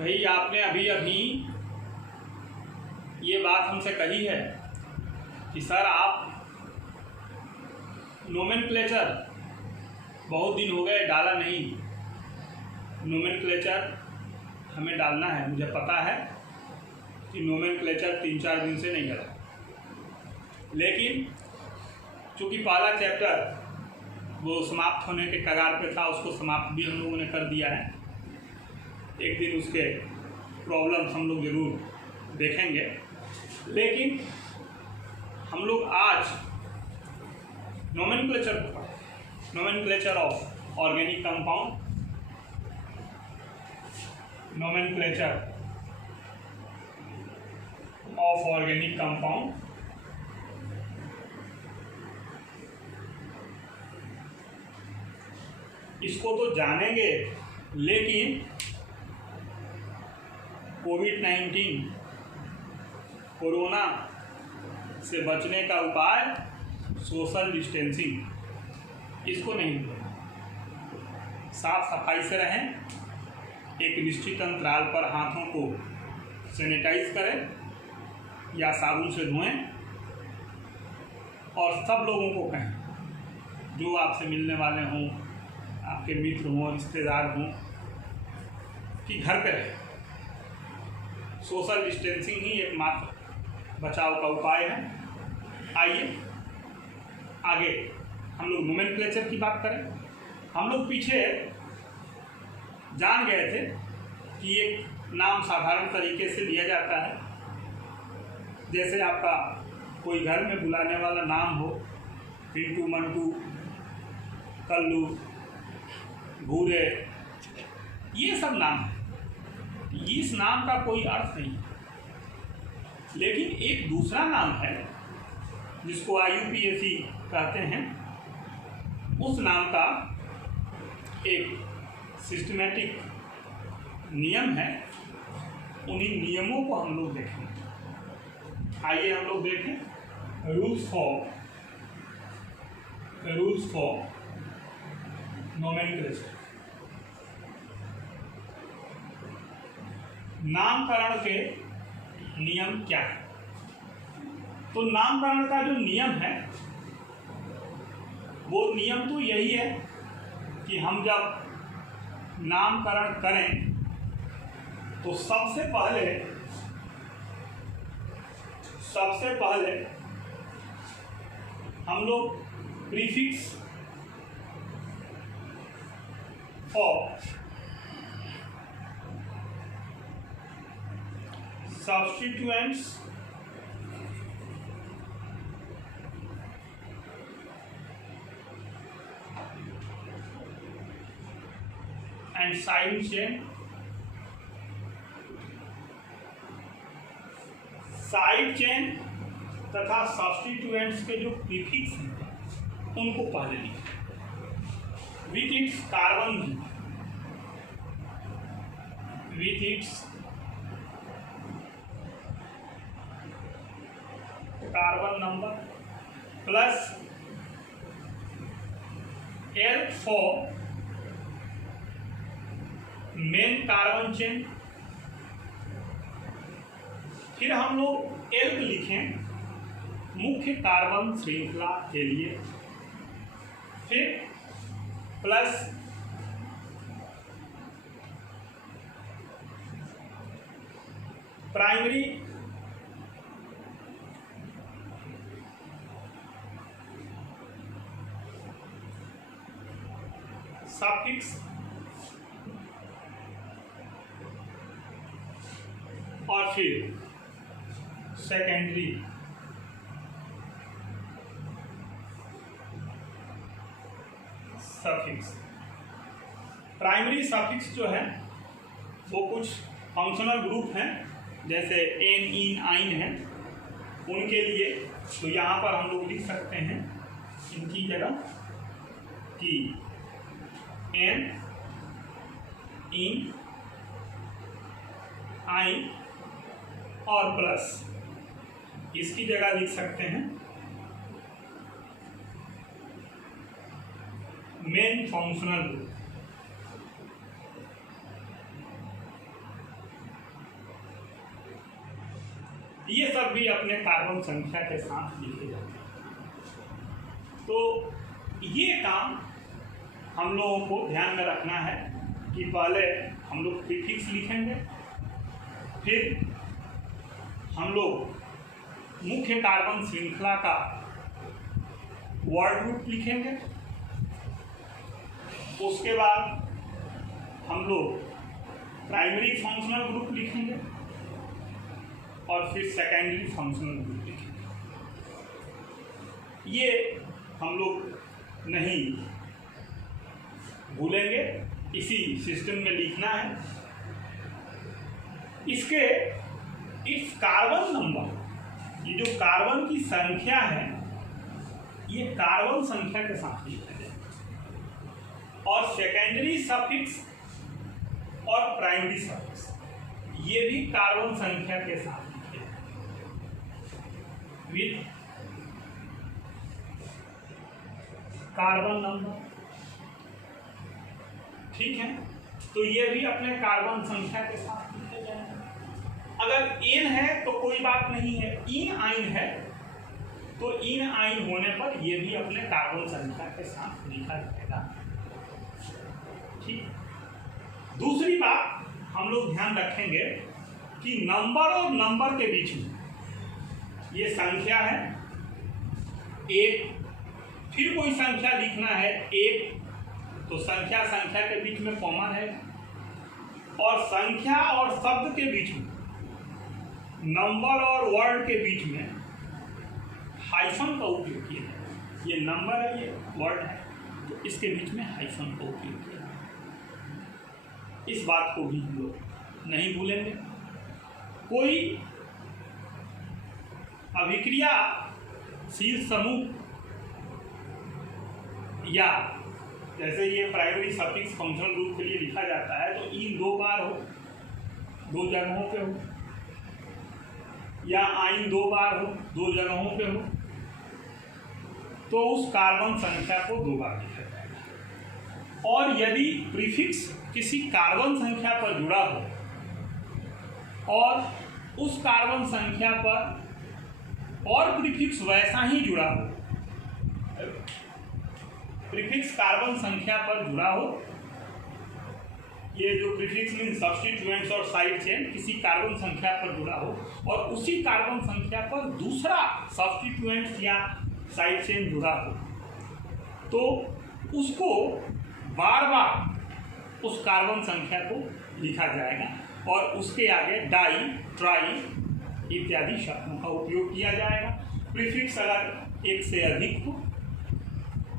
भाई आपने अभी अभी ये बात हमसे कही है कि सर आप नोमेनक्लेचर बहुत दिन हो गए डाला नहीं। नोमेनक्लेचर हमें डालना है, मुझे पता है कि नोमेनक्लेचर 3-4 दिन से नहीं डाला, लेकिन चूँकि पहला चैप्टर वो समाप्त होने के कगार पे था, उसको समाप्त भी हम लोगों ने कर दिया है। एक दिन उसके प्रॉब्लम्स हम लोग ज़रूर देखेंगे, लेकिन हम लोग आज nomenclature of organic compound, nomenclature of organic compound, इसको तो जानेंगे, लेकिन कोविड-19 कोरोना से बचने का उपाय सोशल डिस्टेंसिंग, इसको नहीं भूलें। साफ सफाई से रहें, एक निश्चित अंतराल पर हाथों को सैनिटाइज करें या साबुन से धोएं, और सब लोगों को कहें जो आपसे मिलने वाले हों, आपके मित्र हों, रिश्तेदार हों, कि घर पे रहें। सोशल डिस्टेंसिंग ही एकमात्र बचाव का उपाय है। आइए आगे हम लोग नोमेनक्लेचर की बात करें। हम लोग पीछे जान गए थे कि एक नाम साधारण तरीके से लिया जाता है, जैसे आपका कोई घर में बुलाने वाला नाम हो, पिंटू, मंटू, कल्लू, भूरे, ये सब नाम है। इस नाम का कोई अर्थ नहीं, लेकिन एक दूसरा नाम है जिसको IUPAC कहते हैं। उस नाम का एक सिस्टमेटिक नियम है, उन्हीं नियमों को हम लोग देखें। आइए हम लोग देखें रूल्स फॉर नोमेनक्लेचर। नामकरण के नियम क्या है? तो नामकरण का जो नियम है, वो नियम तो यही है कि हम जब नामकरण करें तो सबसे पहले हम लोग प्रीफिक्स और substituents and side chain तथा सब्स्टिट्यूएंट्स के जो प्रीफिक्स हैं उनको पहले लिखें with its carbon number plus L for main carbon chain. फिर हम लोग L लिखें मुख्य कार्बन श्रृंखला के लिए, फिर प्लस प्राइमरी सफिक्स और फिर सेकेंडरी सफिक्स। प्राइमरी सफिक्स जो है वो कुछ फंक्शनल ग्रुप हैं, जैसे एन, इन, आइन है, उनके लिए तो यहाँ पर हम लोग लिख सकते हैं इनकी जगह कि एन, इन, आइन और प्लस, इसकी जगह लिख सकते हैं मेन फंक्शनल ग्रुप। ये सब भी अपने कार्बन संख्या के साथ लिखे जाते हैं। तो ये काम हम लोगों को ध्यान में रखना है कि पहले हम लोग प्रीफिक्स लिखेंगे, फिर हम लोग मुख्य कार्बन श्रृंखला का वर्ड ग्रुप लिखेंगे, उसके बाद हम लोग प्राइमरी फंक्शनल ग्रुप लिखेंगे और फिर सेकेंडरी फंक्शनल ग्रुप लिखेंगे। ये हम लोग नहीं भूलेंगे, इसी सिस्टम में लिखना है। इसके इस कार्बन नंबर, ये जो कार्बन की संख्या है, ये कार्बन संख्या के साथ लिखा जाए और सेकेंडरी सफिक्स और प्राइमरी सफिक्स ये भी कार्बन संख्या के साथ लिखे विद कार्बन नंबर। ठीक है, तो ये भी अपने कार्बन संख्या के साथ लिखे जाएंगे। अगर एन है तो कोई बात नहीं है, इन आइन है तो इन आइन होने पर ये भी अपने कार्बन संख्या के साथ लिखा जाएगा। ठीक, दूसरी बात हम लोग ध्यान रखेंगे कि नंबर और नंबर के बीच में ये संख्या है एक, फिर कोई संख्या लिखना है एक, तो संख्या संख्या के बीच में कॉमा है, और संख्या और शब्द के बीच में, नंबर और वर्ड के बीच में हाइफन का उपयोग किया है। ये नंबर है, ये वर्ड है, तो इसके बीच में हाइफन का उपयोग किया है। इस बात को भी हम लोग नहीं भूलेंगे। कोई अभिक्रियाशील समूह या जैसे ये प्राइमरी सफिक्स फंक्शनल ग्रुप के लिए लिखा जाता है, तो इन दो बार हो, दो जगहों पे हो, या आइन दो बार हो, दो जगहों पे हो, तो उस कार्बन संख्या को दो बार लिखा जाएगा। और यदि प्रीफिक्स किसी कार्बन संख्या पर जुड़ा हो और उस कार्बन संख्या पर और प्रीफिक्स वैसा ही जुड़ा हो, प्रीफिक्स कार्बन संख्या पर जुड़ा हो, ये जो प्रीफिक्स मीन सब्स्टिट्यूएंट्स और साइड चेन किसी कार्बन संख्या पर जुड़ा हो और उसी कार्बन संख्या पर दूसरा सब्स्टिट्यूएंट्स या साइड चेन जुड़ा हो, तो उसको बार बार उस कार्बन संख्या को लिखा जाएगा और उसके आगे डाई, ट्राई इत्यादि शब्दों का उपयोग किया जाएगा। प्रीफिक्स अगर एक से अधिक हो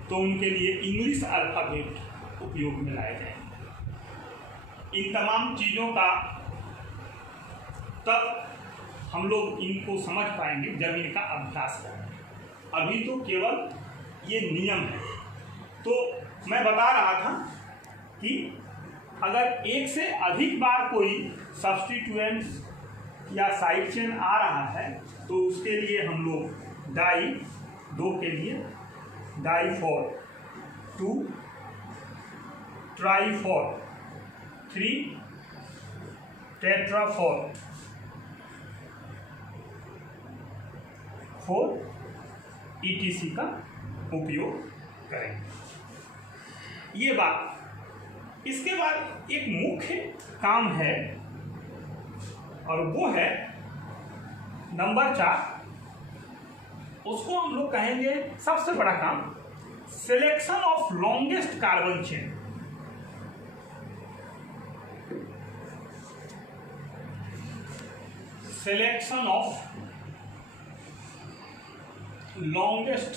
तो उनके लिए इंग्लिश अल्फाबेट उपयोग में लाए जाएंगे। इन तमाम चीज़ों का तब हम लोग इनको समझ पाएंगे जब इनका अभ्यास करेंगे। अभी तो केवल ये नियम है। तो मैं बता रहा था कि अगर एक से अधिक बार कोई सब्स्टिट्यूएंट्स या साइड चेन आ रहा है तो उसके लिए हम लोग डाई, दो के लिए di for 2, tri for 3, tetra for 4 ETC का उपयोग करेंगे। ये बात। इसके बाद एक मुख्य काम है और वो है नंबर 4। उसको हम लोग कहेंगे सबसे बड़ा काम, selection of longest carbon chain. Selection of longest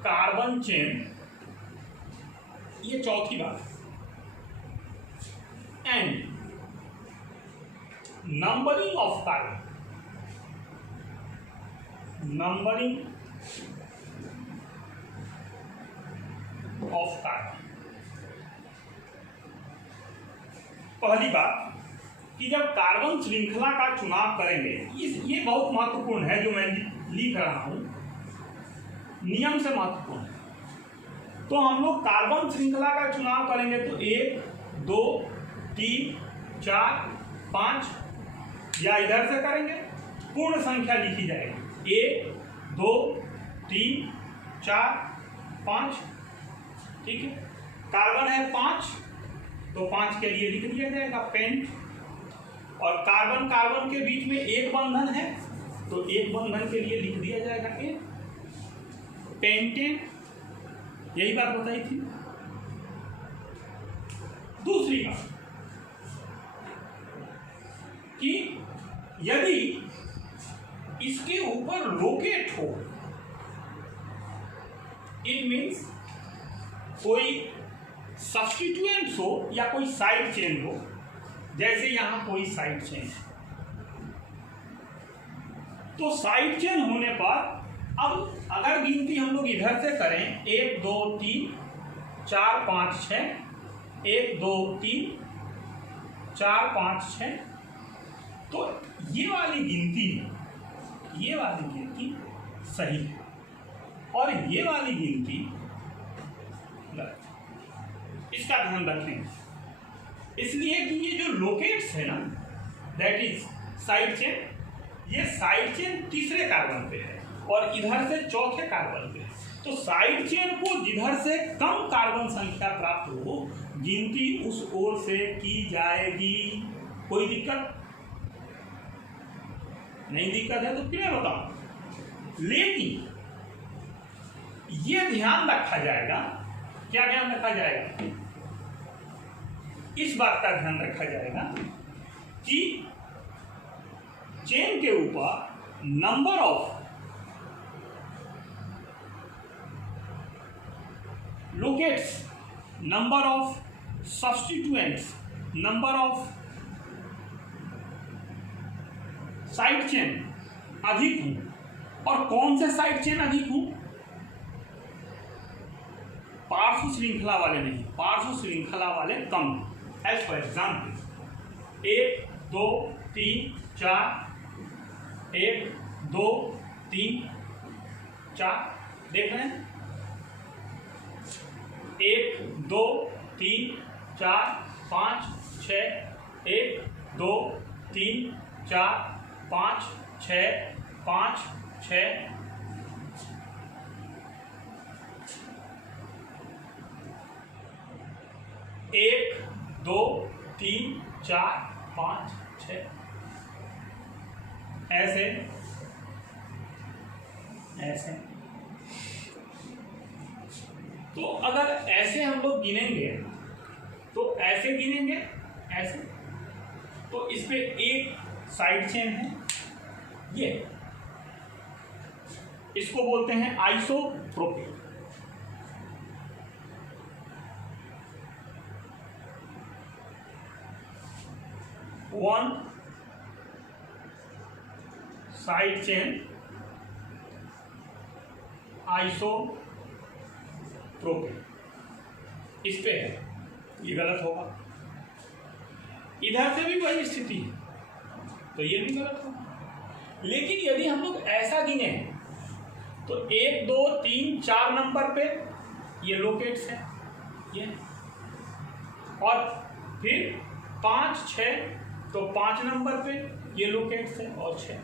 carbon chain, ये चौथी बात। And numbering of carbon, numbering of carbon. पहली बात कि जब कार्बन श्रृंखला का चुनाव करेंगे, ये बहुत महत्वपूर्ण है जो मैं लिख रहा हूं, नियम से महत्वपूर्ण है। तो हम लोग कार्बन श्रृंखला का चुनाव करेंगे तो 1, 2, 3, 4, 5 या इधर से करेंगे पूर्ण संख्या लिखी जाएगी 1 2 3 4 5, ठीक है। कार्बन है 5 तो 5 के लिए लिख दिया जाएगा पेंट, और कार्बन कार्बन के बीच में एक बंधन है तो एक बंधन के लिए लिख दिया जाएगा पेंटेन। यही बात बताई थी। दूसरी बात कि यदि इसके ऊपर लोकेट हो, इट मीन्स कोई सब्स्टिट्यूएंट्स हो या कोई साइड चेन हो, जैसे यहां कोई साइड चेन है, तो साइड चेन होने पर अब अगर गिनती हम लोग इधर से करें 1 2 3 4 5 6, 1 2 3 4 5 6, तो ये वाली गिनती सही है और ये वाली गिनती गलत। इसका ध्यान रखें इसलिए कि ये जो लोकेट्स है ना, दैट इज साइड चेन, ये साइड चेन तीसरे कार्बन पे है और इधर से चौथे कार्बन पे है। तो साइड चेन को जिधर से कम कार्बन संख्या प्राप्त हो गिनती उस ओर से की जाएगी। कोई दिक्कत नहीं? दिक्कत है तो क्लियर बताओ। लेकिन ये ध्यान रखा जाएगा, क्या ध्यान रखा जाएगा? इस बात का ध्यान रखा जाएगा कि चेन के ऊपर number of locates, number of substituents, number of side chain अधिक हूं। और कौन से साइड चेन अधिक हूं? पार्श्व श्रृंखला वाले नहीं, पार्श्व श्रृंखला वाले कम। एज फॉर एग्जाम्पल 1 2 3 4, 1 2 3 4, देख रहे हैं 1 2 3 4 5 6, 1 2 3 4 5 6 5 6, 1 2 3 4 5 6, ऐसे ऐसे। तो अगर ऐसे हम लोग गिनेंगे तो ऐसे गिनेंगे, ऐसे, तो इस पे एक साइड चेन है, ये इसको बोलते हैं isopropene. One side chain isopropene इस पे है, ये गलत होगा। इधर से भी वही स्थिति है तो ये भी गलत होगा। लेकिन यदि हम लोग ऐसा गिने तो 1 2 3 4 नंबर पे ये लोकेट्स है ये, और फिर 5 6 तो 5 नंबर पे ये लोकेट्स है और 6,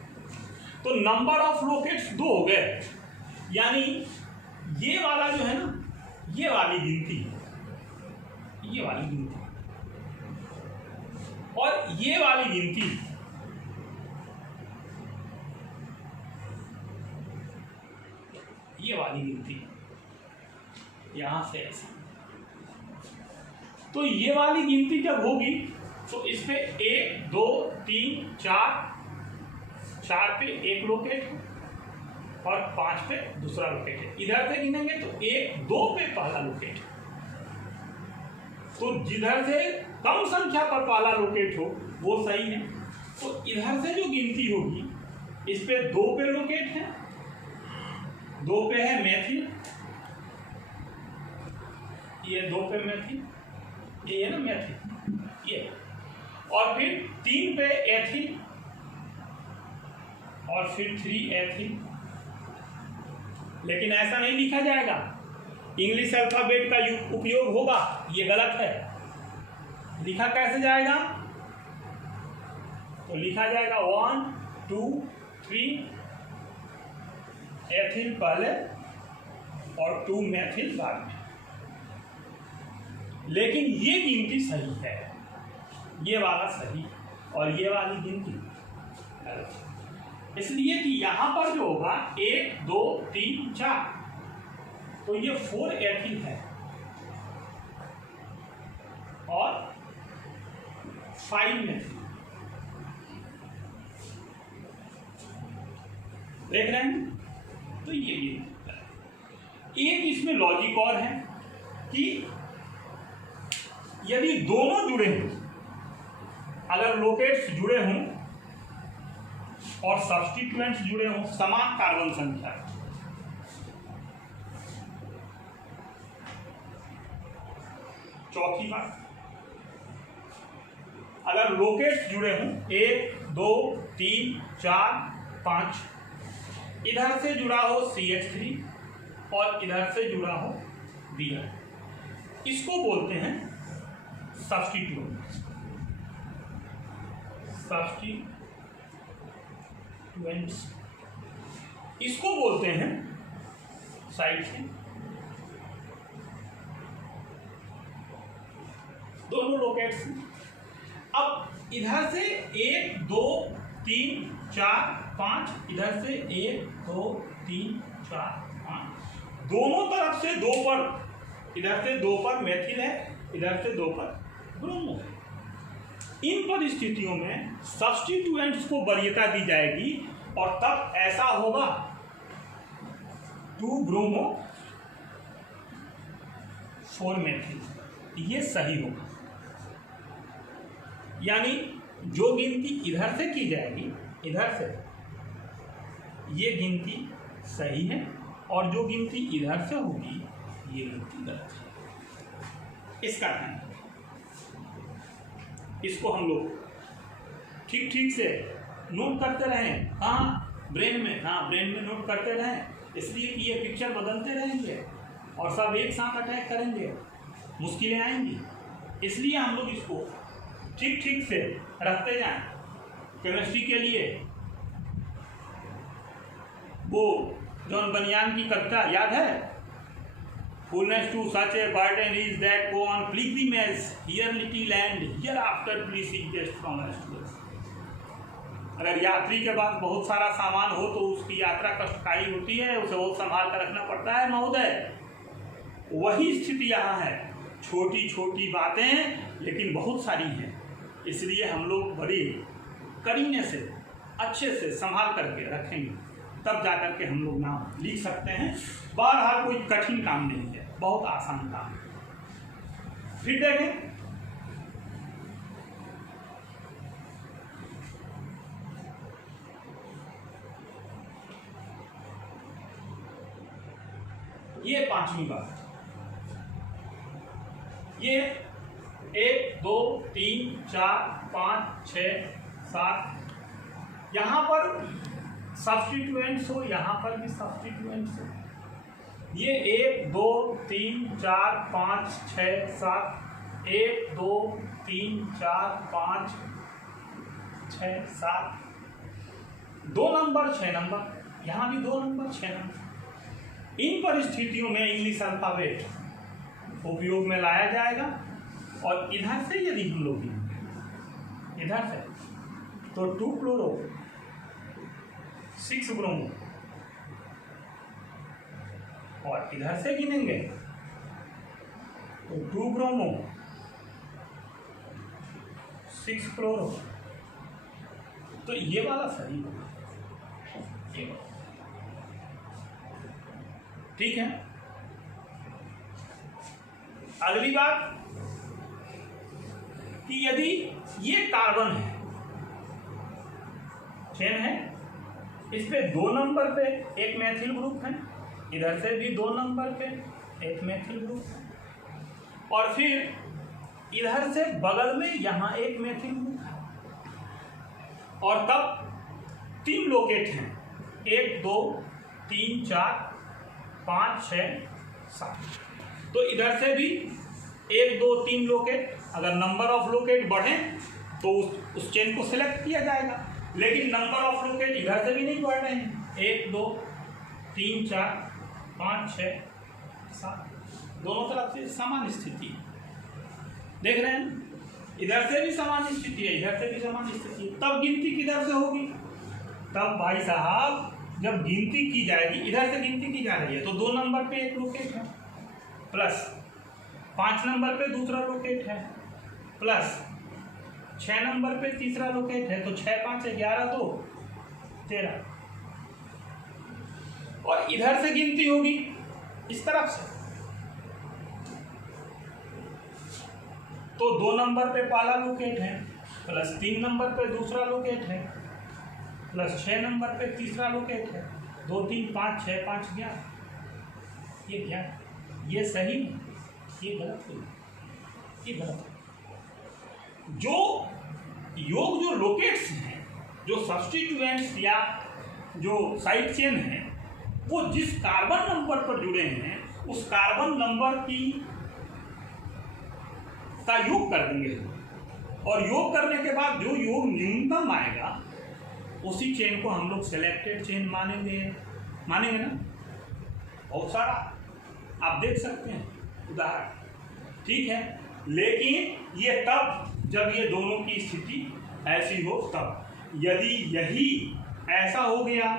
तो नंबर ऑफ लोकेट्स 2 हो गए। यानी ये वाला जो है ना, ये वाली गिनती, ये वाली गिनती और ये वाली गिनती, ये वाली गिनती यहां से ऐसे, तो ये वाली गिनती जब होगी तो इस पे 1 2 3 4 पे एक लोकेट और 5 पे दूसरा लोकेट है। इधर से गिनेंगे तो 1 2 पे पहला लोकेट, तो जिधर से कम संख्या पर पहला लोकेट हो वो सही है। तो इधर से जो गिनती होगी इस पे 2 पे लोकेट है, 2 पे है मेथिल, ये 2 पे मेथिल, ये है ना मेथिल, ये, और फिर 3 पे एथिल और फिर 3 एथिल। लेकिन ऐसा नहीं लिखा जाएगा, इंग्लिश अल्फाबेट का उपयोग होगा, ये गलत है। लिखा कैसे जाएगा? तो लिखा जाएगा 1 2 3 एथिल पहले और 2 मेथिल बाद में। लेकिन ये गिनती सही है, ये वाला सही और ये वाली गिनती गलत। इसलिए कि यहां पर जो होगा 1 2 3 4, तो ये 4 एथिल है और 5 मेथिल। देख रहे हैं? तो ये एक इसमें लॉजिक और है कि यदि दोनों जुड़े हों, अगर लोकेट्स जुड़े हों और सब्स्टिट्यूएंट्स जुड़े हों समान कार्बन संख्या, चौथी बात, अगर लोकेट्स जुड़े हों 1 2 3 4 5, इधर से जुड़ा हो CH3 और इधर से जुड़ा हो Br, इसको बोलते हैं सब्स्टिट्यूएंट्स। इसको बोलते हैं साइड से दोनों लोकेट्स। अब इधर से 1 2 3 4 5, इधर से 1 2 3 4 5, दोनों तरफ से 2 पर, इधर से 2 पर मेथिल है, इधर से 2 पर ब्रोमो है। इन परिस्थितियों में सब्स्टिट्यूएंट्स को वरीयता दी जाएगी और तब ऐसा होगा 2 ब्रोमो 4 मेथिल, ये सही होगा। यानी जो गिनती इधर से की जाएगी, इधर से, ये गिनती सही है और जो गिनती इधर से होगी ये गिनती गलत है। इसका ध्यान, इसको हम लोग ठीक ठीक से नोट करते रहें। हाँ ब्रेन में, हाँ ब्रेन में नोट करते रहें, इसलिए कि ये पिक्चर बदलते रहेंगे और सब एक साथ अटैक करेंगे, मुश्किलें आएंगी। इसलिए हम लोग इसको ठीक ठीक से रखते जाएं। केमिस्ट्री के लिए वो जॉन बनियान की कविता याद है, Fullness to such a burden is that go on pilgrimage, here little and hereafter please seek just from us to us। अगर यात्री के पास बहुत सारा सामान हो तो उसकी यात्रा कष्टकारी होती है, उसे बहुत संभाल कर रखना पड़ता है महोदय। वही स्थिति यहाँ है, छोटी छोटी बातें लेकिन बहुत सारी हैं, इसलिए हम लोग बड़ी करीने से अच्छे से संभाल करके रखेंगे, तब जाकर के हम लोग नाम लिख सकते हैं। बहरहाल कोई कठिन काम नहीं है, बहुत आसान काम है। फिर देखें, ये 5वीं बात, ये 1 2 3 4 5 6 7, यहां पर सब्स्टिट्यूएंट्स हो, यहां पर भी सब्स्टिट्यूएंट्स हो। ये 1 2 3 4 5 6 7, 1 2 3 4 5 6 7, 2 नंबर 6 नंबर, यहाँ भी 2 नंबर 6 नंबर। इन परिस्थितियों में इंग्लिश अल्फाबेट उपयोग में लाया जाएगा और इधर से यदि हम लोग इधर से तो 2 क्लोरो 6 ब्रोमो, और इधर से गिनेंगे तो 2 ब्रोमो 6 क्लोरो, तो ये वाला सही होगा। ठीक है। अगली बात कि यदि ये कार्बन है, चेन है, इस पे 2 नंबर पे एक मेथिल ग्रुप है, इधर से भी 2 नंबर पे एक मेथिल ग्रुप है, और फिर इधर से बगल में यहां एक मेथिल ग्रुप है, और तब 3 लोकेट हैं, 1 2 3 4 5 6 7, तो इधर से भी 1 2 3 लोकेट। अगर नंबर ऑफ लोकेट बढ़े तो उस चेन को सिलेक्ट किया जाएगा। लेकिन नंबर ऑफ लोकेट इधर से भी नहीं बढ़ रहे हैं, 1 2 3 4 5 6 7, दोनों तरफ से समान स्थिति देख रहे हैं, इधर से भी समान स्थिति है, इधर से भी समान स्थिति है। तब गिनती किधर से होगी? तब भाई साहब जब गिनती की जाएगी, इधर से गिनती की जा रही है तो 2 नंबर पे एक लोकेट है, प्लस 5 नंबर पे दूसरा लोकेट है, प्लस 6 नंबर पे तीसरा लोकेट है, तो 6 5 11 2 13, और इधर से गिनती होगी इस तरफ से, तो 2 नंबर पे पहला लोकेट है, प्लस 3 नंबर पे दूसरा लोकेट है, प्लस 6 नंबर पे तीसरा लोकेट है, 2 3 5 6 5 11, ये क्या है? ये सही, ये गलत है, ये गलत है। जो योग जो लोकेट्स हैं, जो सब्स्टिट्यूएंट्स या जो साइड चेन है, वो जिस कार्बन नंबर पर जुड़े हैं उस कार्बन नंबर की का योग कर देंगे, और योग करने के बाद जो योग न्यूनतम आएगा उसी चेन को हम लोग सिलेक्टेड चेन मानेंगे ना। बहुत सारा आप देख सकते हैं उदाहरण, ठीक है। लेकिन ये तब जब ये दोनों की स्थिति ऐसी हो तब। यदि यही ऐसा हो गया,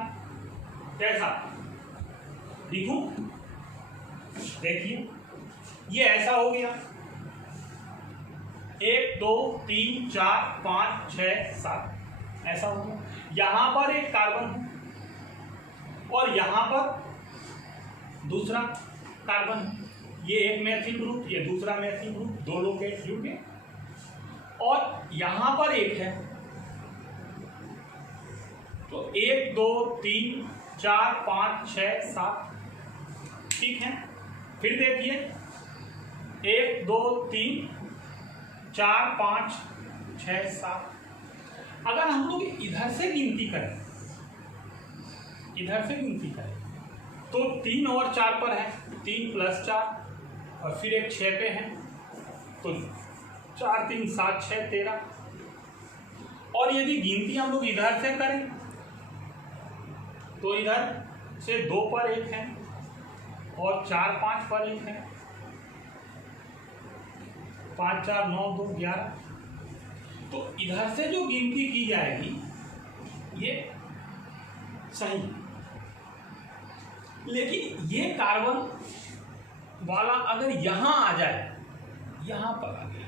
कैसा लिखूं? देखिए ये ऐसा हो गया, 1 2 3 4 5 6 7 ऐसा हो गया। यहां पर एक कार्बन है और यहां पर दूसरा कार्बन है, ये एक मैथिल ग्रुप, ये दूसरा मैथिल ग्रुप, 2 लोकेट जुड़े, और यहां पर एक है, तो 1 2 3 4 5 6 7, ठीक है। फिर देखिए 1 2 3 4 5 6 7, अगर हम लोग इधर से गिनती करें, इधर से गिनती करें तो 3 और 4 पर है, 3 + 4, और फिर एक 6 पे है, तो 4 3 7 6 13। और यदि गिनती हम लोग इधर से करें तो इधर से 2 पर एक है और 4 5 पर एक है, 5 4 9 2 11। तो इधर से जो गिनती की जाएगी ये सही, लेकिन ये कार्बन वाला अगर यहां आ जाए, यहां पर आ गया,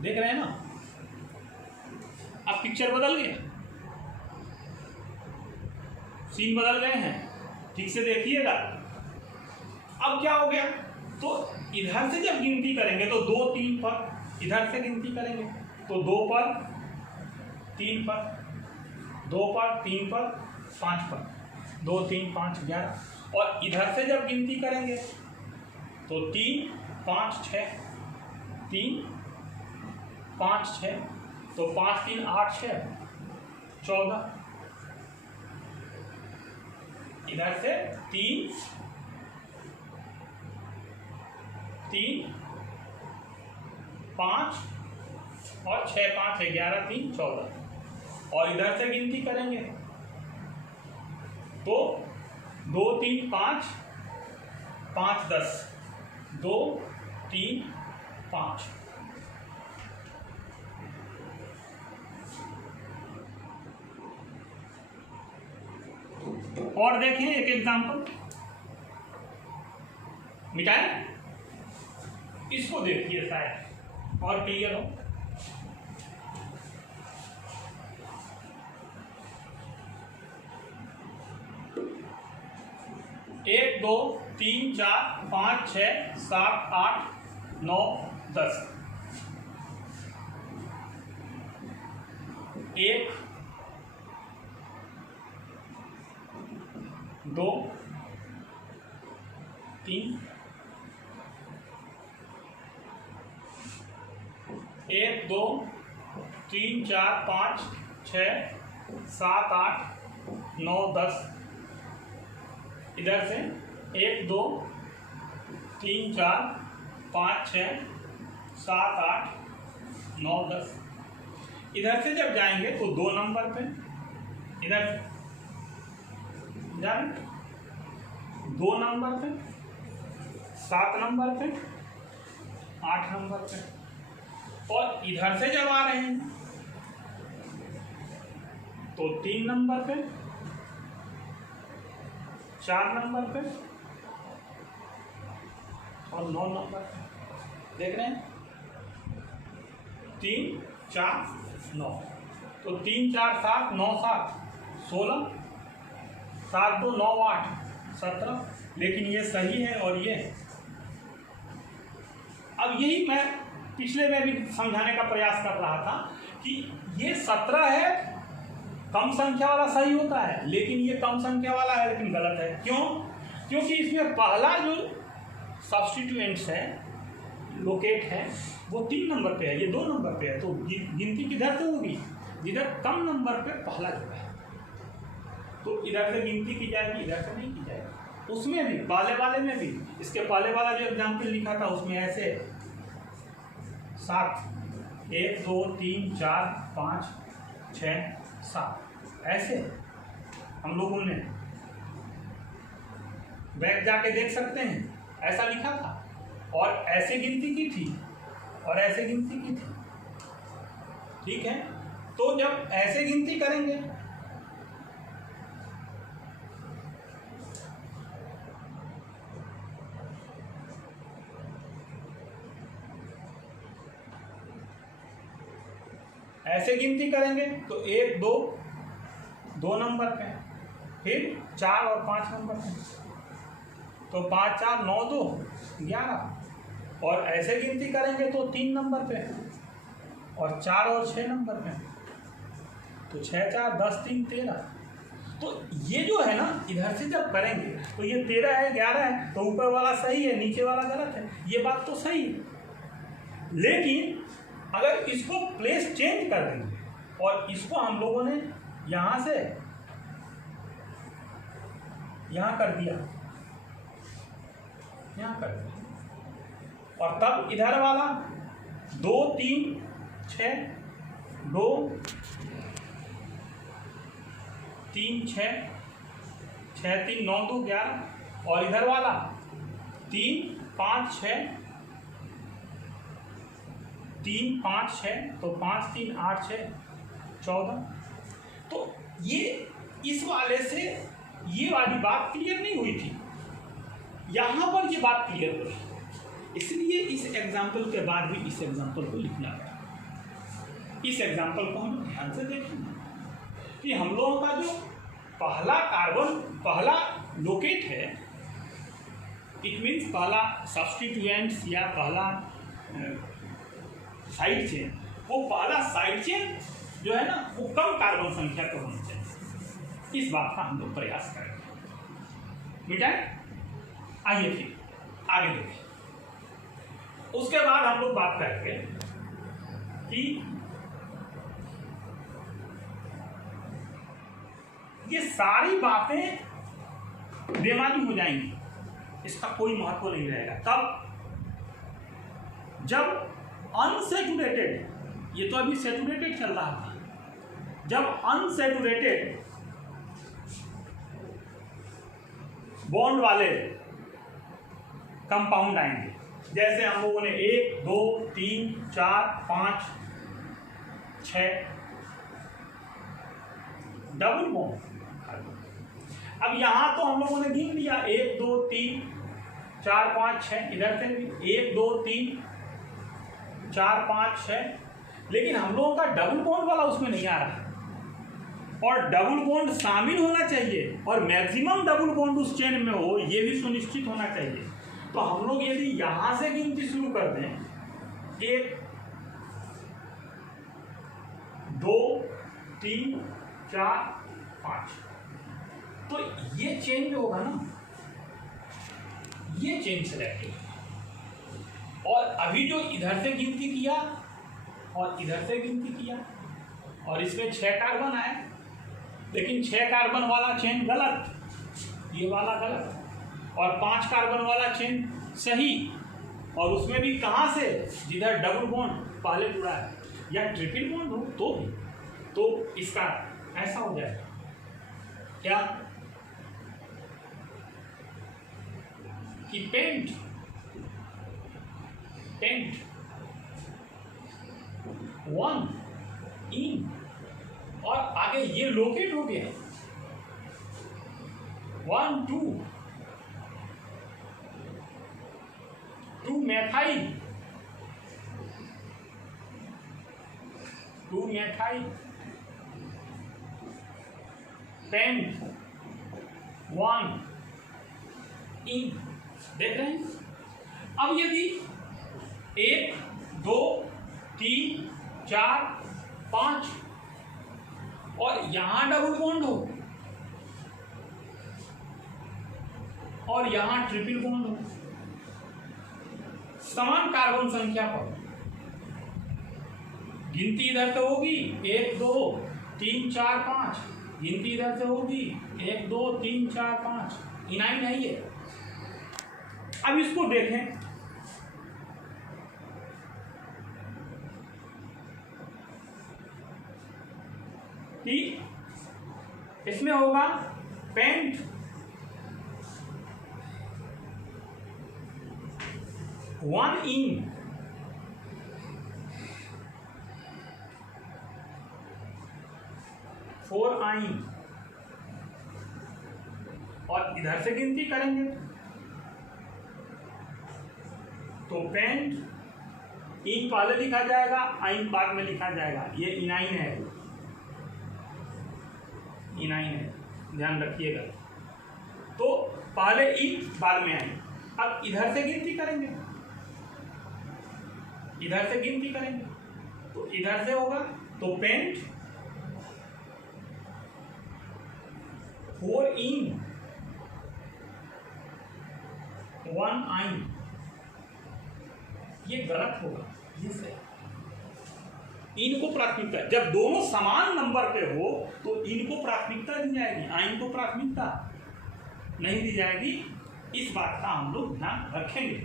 देख रहे हैं ना, अब पिक्चर बदल गया, सीन बदल गए हैं, ठीक से देखिएगा। अब क्या हो गया, तो इधर से जब गिनती करेंगे तो 2 3 पर, इधर से गिनती करेंगे तो 2 पर 3 पर, 2 पर 3 पर 5 पर, 2 3 5 11, और इधर से जब गिनती करेंगे तो 3 5 6, 3 5 6, तो 5 3 8 6 14, इधर से 3 3 5 और 6 5 11 3 14, और इधर से गिनती करेंगे तो 2 3 5 5 10, 2 3 5। और देखें एक एग्जांपल, मिटाएं, इसको देखिए शायद और क्लियर हो। 1 2 3 4 5 6 7 8 9 10, 1 2 3 1 2 3 4 5 6 7 8 9 10, इधर से 1 2 3 4 5 6 7 8 9 10। इधर से जब जाएंगे तो 2 नंबर पे, इधर से जाएंगे 2 नंबर पे, 7 नंबर पे, 8 नंबर पे, और इधर से जब आ रहे हैं तो 3 नंबर पे, 4 नंबर पे और 9 नंबर पे। देख रहे हैं 3 4 9, तो 3 4 7 9 7 16, 7 2 9 8 17। लेकिन ये सही है और ये, अब यही मैं पिछले में भी समझाने का प्रयास कर रहा था कि ये 17 है, कम संख्या वाला सही होता है, लेकिन ये कम संख्या वाला है लेकिन गलत है। क्यों? क्योंकि इसमें पहला जो सब्स्टिट्यूएंट्स है, लोकेट है, वो 3 नंबर पे है, ये 2 नंबर पे है। तो गिनती किधर से होगी? जिधर कम नंबर पे पहला जो है, तो इधर से गिनती की जाएगी, इधर से नहीं की जाएगी। उसमें भी पहले वाले में भी, इसके पहले वाला जो एग्जाम्पल लिखा था उसमें ऐसे 7 1 2 3 4 5 6 7 ऐसे हम लोगों ने बैक जाके देख सकते हैं, ऐसा लिखा था, और ऐसे गिनती की थी और ऐसे गिनती की थी। ठीक है, तो जब ऐसे गिनती करेंगे तो 1 2 2 नंबर पे, फिर 4 और 5 नंबर पे, तो 5 4 9 2 11। और ऐसे गिनती करेंगे तो 3 नंबर पे और 4 और 6 नंबर पे, तो 6 4 10 3 13। तो ये जो है ना, इधर से जब करेंगे तो ये 13 है 11 है, तो ऊपर वाला सही है, नीचे वाला गलत है। ये बात तो सही है, लेकिन अगर इसको प्लेस चेंज कर देंगे और इसको हम लोगों ने यहाँ से यहाँ कर दिया, यहाँ कर दिया, और तब इधर वाला 2 3 6 2 3 6 6 3 9 2 11, और इधर वाला 3 5 6 3 5 6, तो 5 3 8 6 14। तो ये इस वाले से ये वाली बात क्लियर नहीं हुई थी, यहाँ पर ये बात क्लियर हुई, इसलिए इस एग्जाम्पल के बाद भी इस एग्जाम्पल को लिखना पड़ा। इस एग्जाम्पल को हम ध्यान से देखें कि हम लोगों का जो पहला कार्बन, पहला लोकेट है, इट मीन्स पहला सब्स्टिट्यूएंट्स या पहला साइड चेन, वो पहला साइड चेन जो है ना, वो कम कार्बन संख्या का होना चाहिए। इस बात का हम लोग प्रयास करेंगे। मिटाए, आइए फिर आगे देखें। उसके बाद हम लोग बात करेंगे कि ये सारी बातें बेमानी हो जाएंगी, इसका कोई महत्व नहीं रहेगा। तब जब अनसैचुरेटेड, ये तो अभी सैचुरेटेड चल रहा था, जब अनसैचुरेटेड बॉन्ड वाले कंपाउंड आएंगे, जैसे हम लोगों ने 1 2 3 4 5 6 डबल बॉन्ड। अब यहां तो हम लोगों ने गिन लिया 1 2 3 4 5 6, इधर से भी 1 2 3 4 5 6, लेकिन हम लोगों का डबल बॉन्ड वाला उसमें नहीं आ रहा, और डबल बॉन्ड शामिल होना चाहिए और मैक्सिमम डबल बॉन्ड उस चेन में हो, ये भी सुनिश्चित होना चाहिए। तो हम लोग यदि यहां से गिनती शुरू कर दें 1 2 3 4 5, तो ये चेन जो होगा ना, ये चेन सेलेक्ट होगा। और अभी जो इधर से गिनती किया और इधर से गिनती किया, और इसमें 6 कार्बन आए, लेकिन 6 कार्बन वाला चेन गलत, ये वाला गलत, और 5 कार्बन वाला चेन सही, और उसमें भी कहाँ से, जिधर डबल बॉन्ड पहले जुड़ा है। या ट्रिपल बॉन्ड हो तो भी, तो इसका ऐसा हो जाएगा क्या कि पेंट वन इन, और आगे ये लोकेट हो गया 1 2 मेथाइल, 2 मेथाइल पेंट 1 इन। देख रहे हैं? अब यदि 1 2 3 4 5 और यहां डबल बॉन्ड हो और यहां ट्रिपल बॉन्ड हो, समान कार्बन संख्या पर, गिनती इधर से होगी 1 2 3 4 5, गिनती इधर से होगी 1 2 3 4 5, इनाइन है ये। अब इसको देखें, कि इसमें होगा पेंट 1 इन, फोर आइन, और इधर से गिनती करेंगे तो पेंट इन पहले लिखा जाएगा, आइन बाद में लिखा जाएगा। ये इनाइन है, इनाइन है, ध्यान रखिएगा। तो पहले इन बाद में आइन। अब इधर से गिनती करेंगे, इधर से गिनती करेंगे तो इधर से होगा तो पेंट 4 इन 1 आइन, ये गलत होगा, ये सही। इनको प्राथमिकता, जब दोनों समान नंबर पे हो तो इनको प्राथमिकता दी जाएगी, आइन को प्राथमिकता नहीं दी जाएगी। इस बात का हम लोग ध्यान रखेंगे।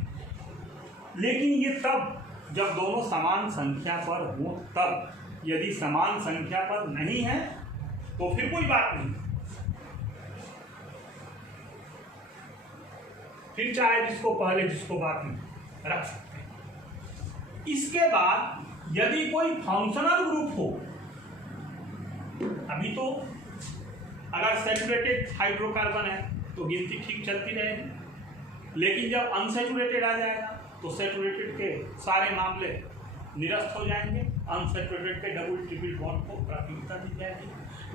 लेकिन ये तब जब दोनों समान संख्या पर हो, तब। यदि समान संख्या पर नहीं है तो फिर कोई बात नहीं, फिर चाहे जिसको पहले जिसको बाद में रख सकते हैं। इसके बाद यदि कोई फंक्शनल ग्रुप हो, अभी तो अगर सैचुरेटेड हाइड्रोकार्बन है तो गिनती ठीक चलती रहेगी, लेकिन जब अनसैचुरेटेड आ जाएगा तो सैचुरेटेड के सारे मामले निरस्त हो जाएंगे। अनसैचुरेटेड के डबल ट्रिपल बॉन्ड को प्राथमिकता दी जाएगी।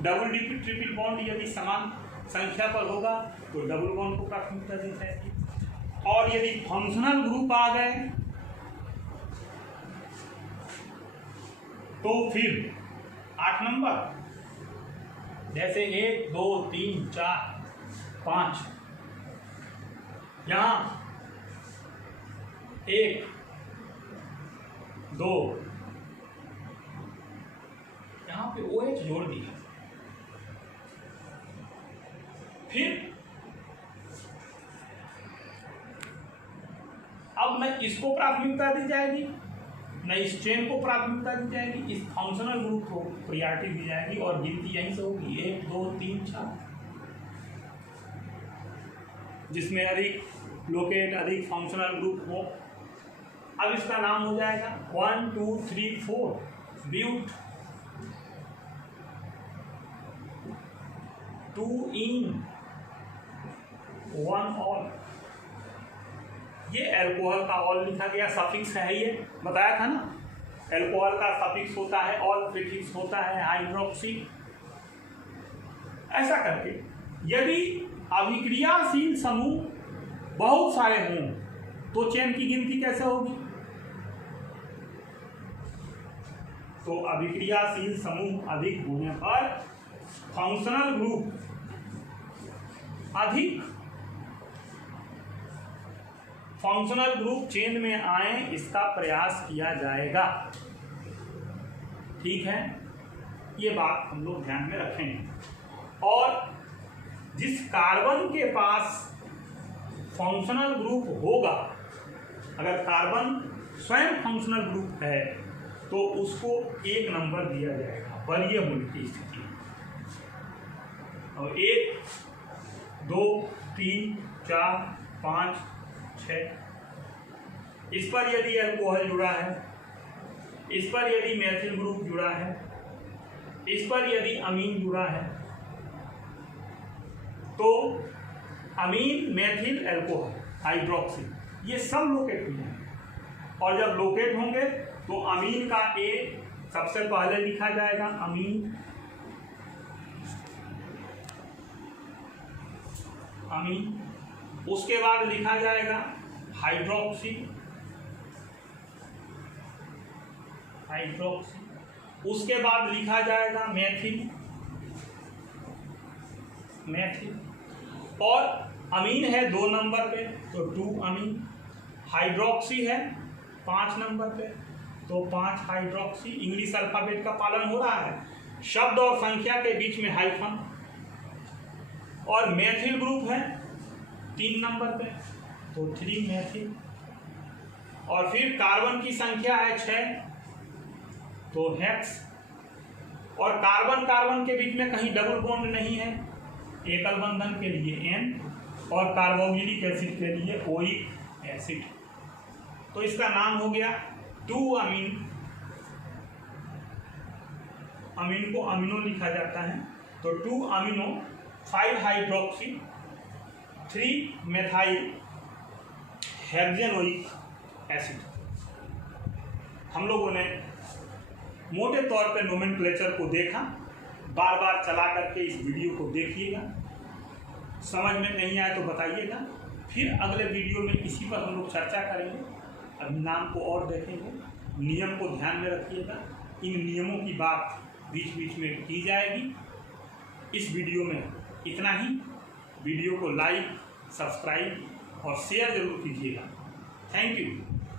डबल ट्रिपल बॉन्ड यदि समान संख्या पर होगा तो डबल बॉन्ड को प्राथमिकता दी जाएगी। और यदि फंक्शनल ग्रुप आ गए तो फिर 8 नंबर, जैसे 1 2 3 4 5, यहां 1 2, यहां पे OH जोड़ दिया। फिर अब न इसको प्राथमिकता दी जाएगी, न इस चेन को प्राथमिकता दी जाएगी, इस फंक्शनल ग्रुप को प्रायोरिटी दी जाएगी और गिनती यहीं से होगी 1 2 3 4, जिसमें अधिक लोकेट अधिक फंक्शनल ग्रुप हो। अब इसका नाम हो जाएगा 1 2 3 4 ब्यूट, 2 इन 1 ऑल। ये अल्कोहल का ऑल लिखा गया, सफिक्स है, ये बताया था ना, अल्कोहल का सफिक्स होता है ऑल, प्रीफिक्स होता है हाइड्रोक्सी। ऐसा करके यदि अभिक्रियाशील समूह बहुत सारे हों तो चेन की गिनती कैसे होगी? तो अभिक्रियाशील समूह अधिक होने पर फंक्शनल ग्रुप अधिक, फंक्शनल ग्रुप चेन में आए इसका प्रयास किया जाएगा। ठीक है, ये बात हम लोग ध्यान में रखेंगे। और जिस कार्बन के पास फंक्शनल ग्रुप होगा, अगर कार्बन स्वयं फंक्शनल ग्रुप है तो उसको 1 नंबर दिया जाएगा बरीय मूल्य की स्थिति में। और 1, 2, 3, 4, 5, 6 इस पर यदि अल्कोहल जुड़ा है, इस पर यदि मैथिल ग्रुप जुड़ा है, इस पर यदि अमीन जुड़ा है, तो अमीन मैथिल अल्कोहल हाइड्रोक्सी ये सब लोकेट हुए हैं। और जब लोकेट होंगे तो अमीन का ए सबसे पहले लिखा जाएगा, अमीन अमीन। उसके बाद लिखा जाएगा हाइड्रोक्सी हाइड्रोक्सी। उसके बाद लिखा जाएगा मैथिल मैथिल। और अमीन है 2 नंबर पे तो 2 अमीन, हाइड्रोक्सी है 5 नंबर पे तो 5 हाइड्रोक्सी। इंग्लिश अल्फाबेट का पालन हो रहा है, शब्द और संख्या के बीच में हाइफन। और मैथिल ग्रुप है 3 नंबर पे तो 3 मैथिल। और फिर कार्बन की संख्या है 6 तो हेक्स। और कार्बन कार्बन के बीच में कहीं डबल बॉन्ड नहीं है, एकल बंधन के लिए N और कार्बोक्सिलिक एसिड के लिए ओइक एसिड। तो इसका नाम हो गया 2 अमीन। अमीन को अमीनो लिखा जाता है तो 2 अमीनो 5 हाइड्रोक्सी 3 मेथाइल हेक्सेनोइक एसिड। हम लोगों ने मोटे तौर पे नोमेनक्लेचर को देखा, बार बार चला करके इस वीडियो को देखिएगा, समझ में नहीं आए तो बताइएगा, फिर अगले वीडियो में इसी पर हम लोग चर्चा करेंगे। अभी नाम को और देखेंगे, नियम को ध्यान में रखिएगा, इन नियमों की बात बीच बीच में की जाएगी। इस वीडियो में इतना ही। वीडियो को लाइक, सब्सक्राइब और शेयर जरूर कीजिएगा। Thank you.